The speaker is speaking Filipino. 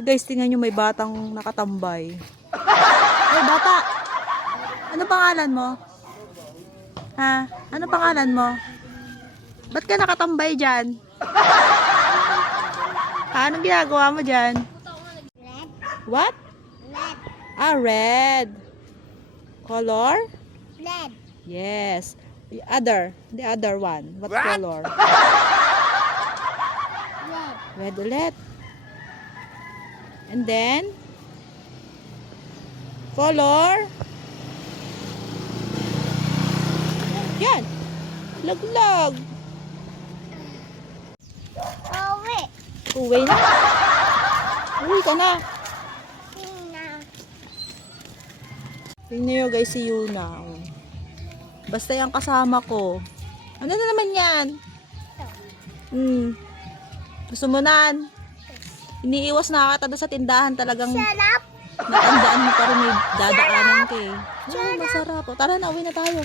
Ay guys, tingnan nyo may batang nakatambay. Ay bata! Ano pangalan mo? Ha? Ano pangalan mo? Ba't ka nakatambay dyan? Anong ginagawa mo dyan? Red. What? Red. Ah, red. Color? Red. Yes. The other one. What color? Red. Red ulit. And then, color? Yan. Laglag. Oh, wait. Uwi na. Uwi ka na. Tina. Tingnan nyo guys si Yuna. Oh. Basta yung kasama ko. Ano na naman yan? Gusto mo nan? Iniiwas na kita doon sa tindahan talagang Sarap. natandaan mo pa rin may dadaanan ka eh. Oh, masarap. O, tara na, uwi na tayo.